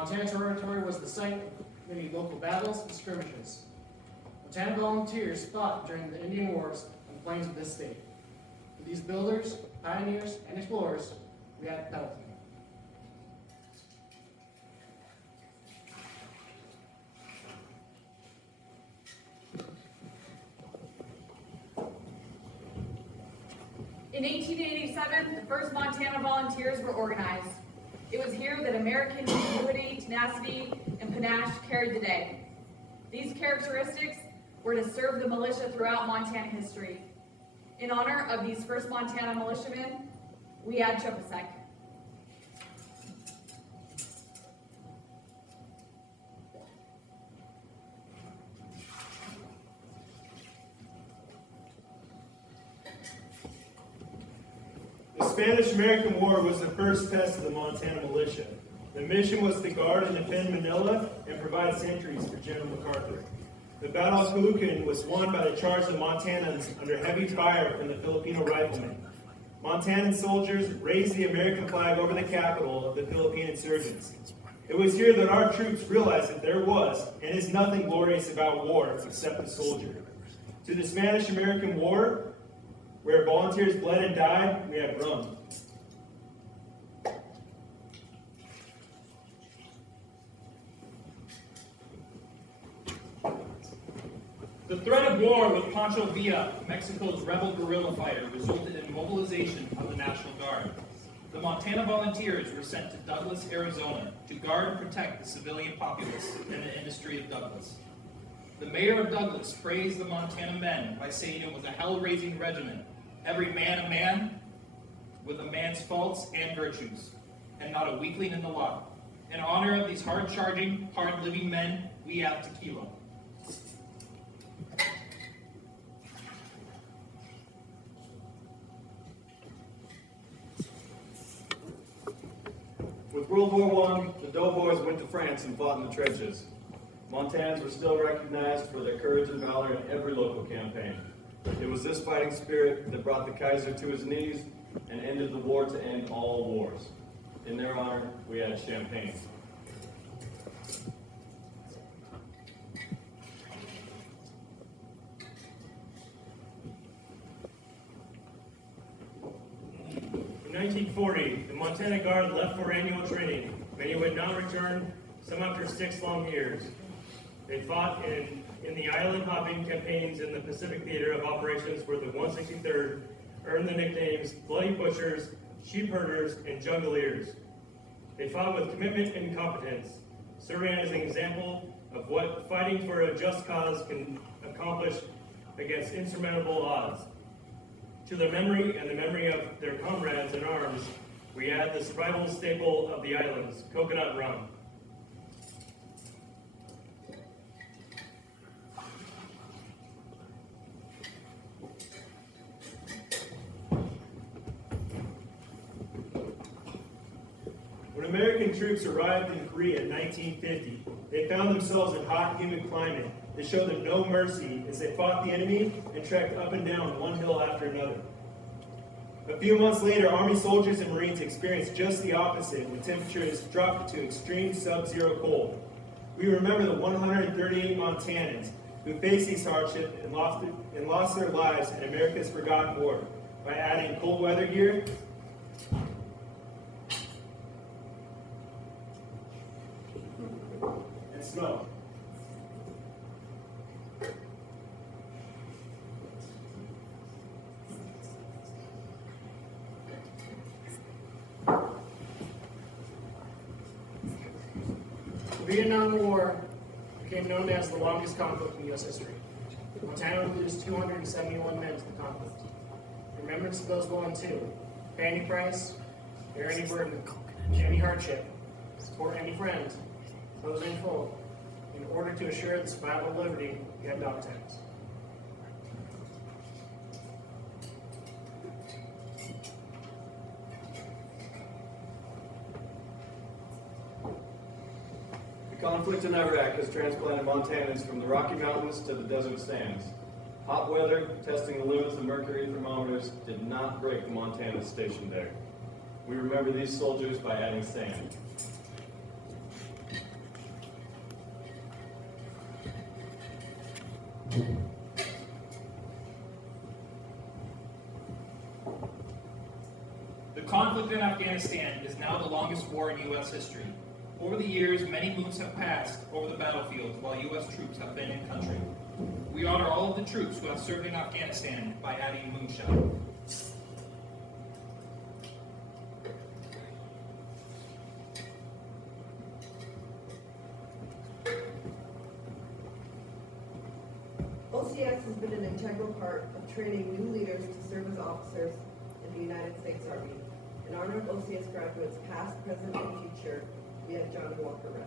Montana Territory was the site of many local battles and skirmishes. Montana volunteers fought during the Indian Wars on the plains of this state. For these builders, pioneers, and explorers, we had battlefield. In 1887, the first Montana Volunteers were organized. It was here that American ingenuity, tenacity, and panache carried the day. These characteristics were to serve the militia throughout Montana history. In honor of these first Montana militiamen, we add Chopasek. The Spanish-American War was the first test of the Montana militia. The mission was to guard and defend Manila and provide sentries for General MacArthur. The Battle of Caloocan was won by the charge of Montanans under heavy fire from the Filipino riflemen. Montanan soldiers raised the American flag over the capital of the Philippine insurgents. It was here that our troops realized that there was and is nothing glorious about war except the soldier. To the Spanish-American War, where volunteers bled and died, we have run. The threat of war with Pancho Villa, Mexico's rebel guerrilla fighter, resulted in mobilization of the National Guard. The Montana Volunteers were sent to Douglas, Arizona, to guard and protect the civilian populace and the industry of Douglas. The mayor of Douglas praised the Montana men by saying it was a hell-raising regiment, every man a man, with a man's faults and virtues, and not a weakling in the lot. In honor of these hard-charging, hard-living men, we add tequila. With World War I, the doughboys went to France and fought in the trenches. Montanans were still recognized for their courage and valor in every local campaign. It was this fighting spirit that brought the Kaiser to his knees and ended the war to end all wars. In their honor, we add champagne. In 1940, the Montana Guard left for annual training. Many would not return, some after 6 long years. They fought in the island hopping campaigns in the Pacific Theater of Operations, where the 163rd earned the nicknames Bloody Butchers, Sheep Herders, and Jungleers. They fought with commitment and competence, serving as an example of what fighting for a just cause can accomplish against insurmountable odds. To their memory and the memory of their comrades in arms, we add the survival staple of the islands, coconut rum. When American troops arrived in Korea in 1950, they found themselves in hot, humid climate that showed them no mercy as they fought the enemy and trekked up and down one hill after another. A few months later, Army soldiers and Marines experienced just the opposite when temperatures dropped to extreme sub-zero cold. We remember the 138 Montanans who faced these hardships and lost their lives in America's forgotten war by adding cold weather gear, and snow. The Vietnam War became known as the longest conflict in U.S. history. Montana would lose 271 men to the conflict. In remembrance of those going to pay any price, bear any burden, any hardship, support any friend, those in full, in order to assure the survival of liberty, we have dog tags. The conflict in Iraq has transplanted Montanans from the Rocky Mountains to the desert sands. Hot weather, testing the limits of mercury thermometers, did not break the Montanans stationed there. We remember these soldiers by adding sand. The conflict in Afghanistan is now the longest war in U.S. history. Over the years, many moons have passed over the battlefield while U.S. troops have been in country. We honor all of the troops who have served in Afghanistan by adding moonshine. OCS has been an integral part of training new leaders to serve as officers in the United States Army. In honor of OCS graduates past, present, and future, we have Johnny Walker Red.